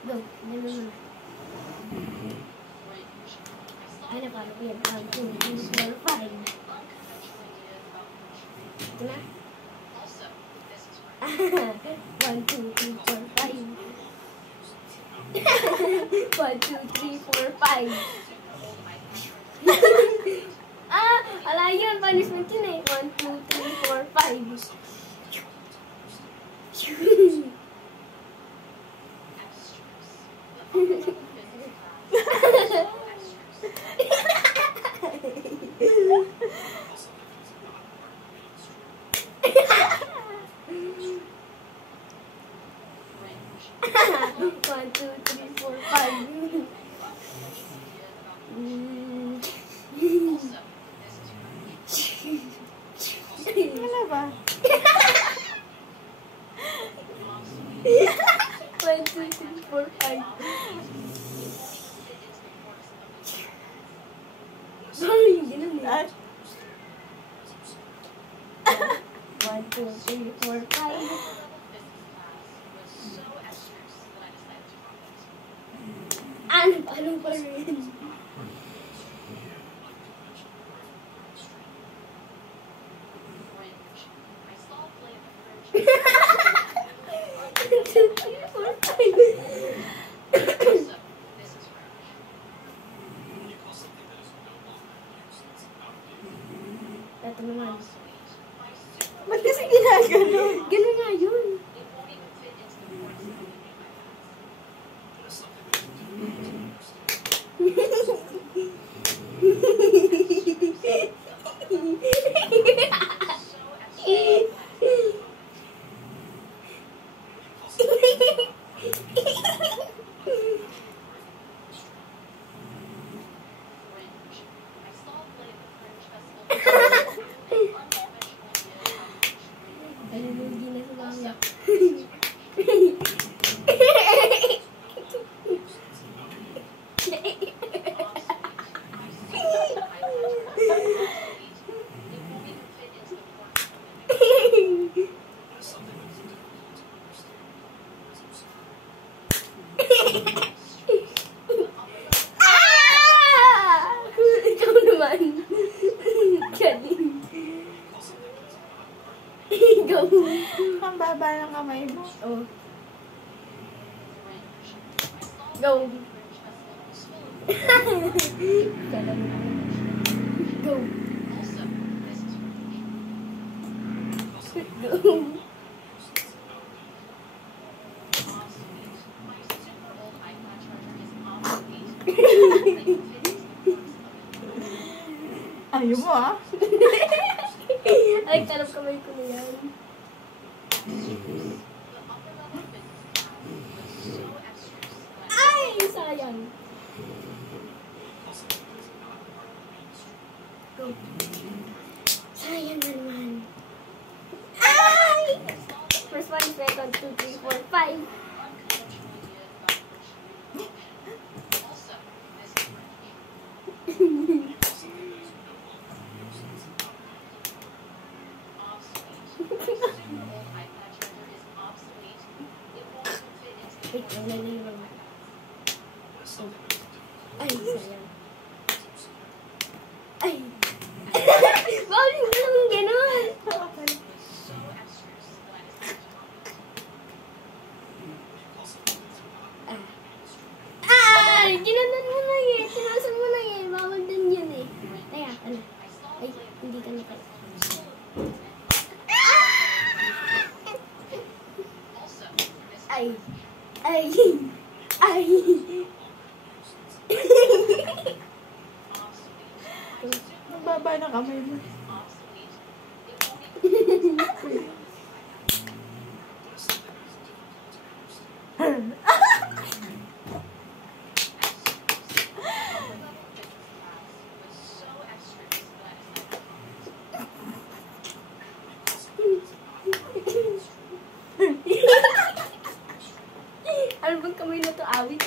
Go. Ganun mo na. Ay, napaano ko yan. 1, 2, 3, 4, 5. Ito na. 1, 2, 3, 4, 5. 1, 2, 3, 4, 5. Ala yun. Punishment yun eh. 1, 2, 3, 4, 5. One, two, three, four, five. Ano ba? 1, 2, 3, 4, 5. Sorry, ganun eh. 1, 2, 3, 4, 5. Ano pa rin? Ito naman. Ba't kasi ginagano? Ganun nga yun. Ikaw naman. Galing. Go. Ang baba ng kamay mo. Oh. Go. Go. Go. Ayaw mo ah. Ay, talap kamay ko na yan. Ay, sayang. Go. Sayang na naman. Ay! First 1, second, 2, 3, 4, 5. Wait, nalilibang. Ay, sayang. Ay! Bawal mo naman gano'n! Ay! Ginanon mo na eh! Tinasan mo na eh! Bawal din yun eh. Kaya, ano? Ay, hindi ka na kaya. Ay! Ay! Ay! Ang baba ng kamay mo. Ano bang kamay na to, awit?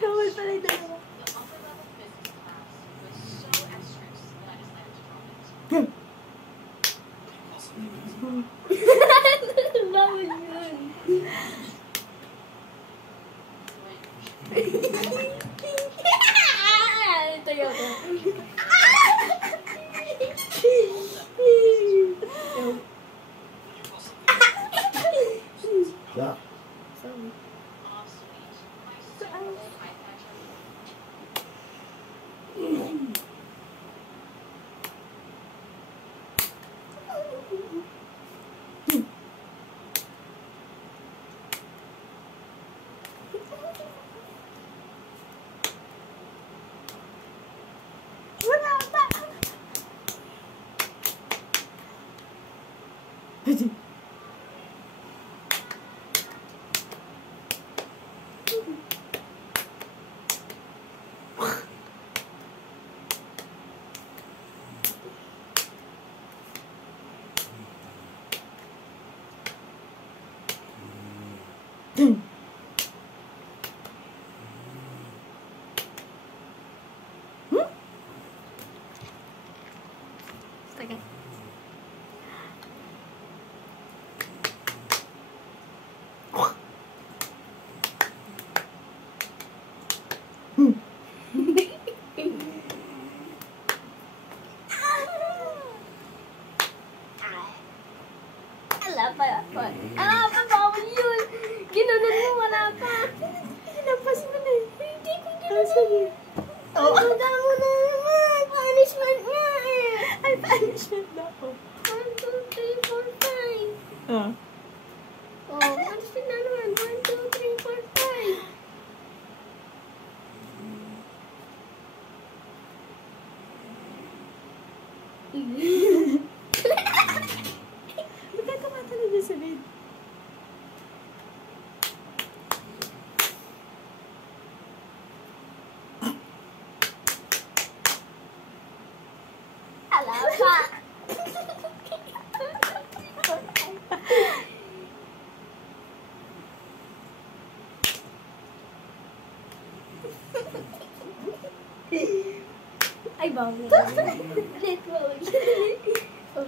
Bawal pala yung dalawa. Bawal yun. Ito yun. Yeah. Sorry. Wala pa. Okay. Wala pa. Bawal yun. Ginanon mo, wala pa. Hinampas mo na eh. Hindi ko Ah, ginanon. sige. Oh. Ang damo na naman. Punishment nga eh. Ay, punishment na ako. 1, 2, 3, 4, 5. Ah. Oh, punishment na naman. 1, 2, 3, 4, 5. Ba't ka tumatalo dyan sa bed? Wala pa. Ay, bawal. Ulit, bawal. Oh.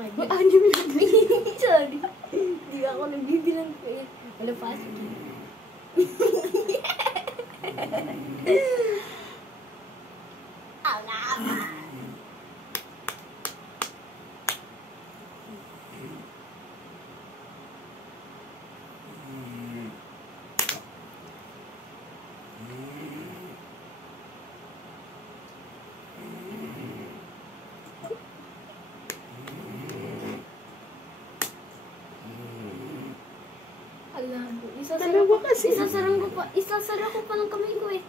Ay, Anim lang. sorry. Hindi ako nagbibilang ko eh. Ano pa? Ala. Ala. Dalawa kasi. Isasara ko pa ng kamay ko eh.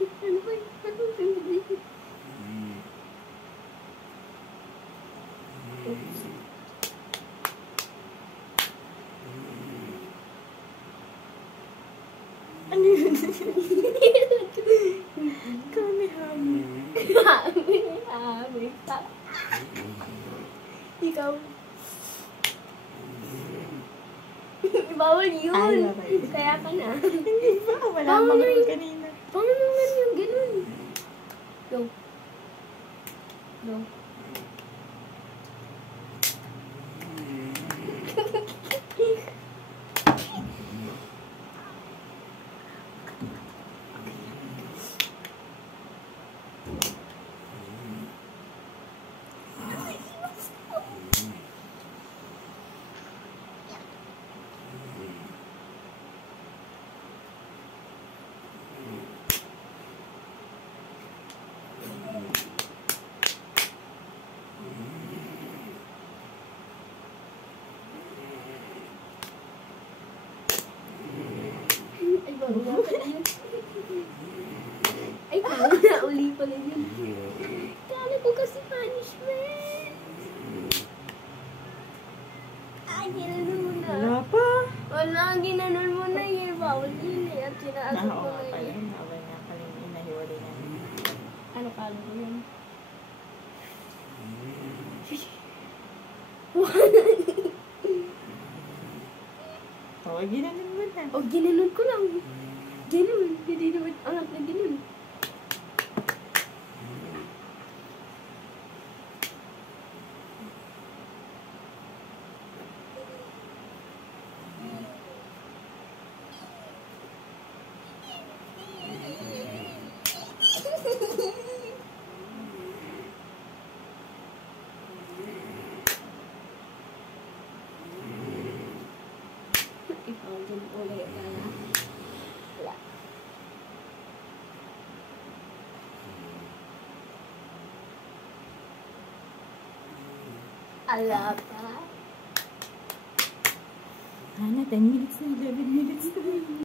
Ano ba yun? Ano ba yun? Oops. Ano yun? Kami-hami. Hami pa. Ikaw. Bawal yun. Ay, okay. Kaya ka na. Hindi ba? Wala Bawal bang yun. kanina. Paano naman yung ganun? Go. Go. Uli pala yun. Kala ko kasi punishment. Ay, ginanon mo na. Wala pa. Wala, ginanon mo na yun. Bawal yun eh. At sinaasok mo Oo, na pala yun. yun. Away nga pala yung inahiwalay na. Ano kala ko yun? Oo, ginanin mo na. O, ginanon ko lang. Ginanon. Hindi naman anak na ginanon. Ikaw din ulit kaya. Wala. Ala pa. Hana, 10 minutes na, 11 minutes na.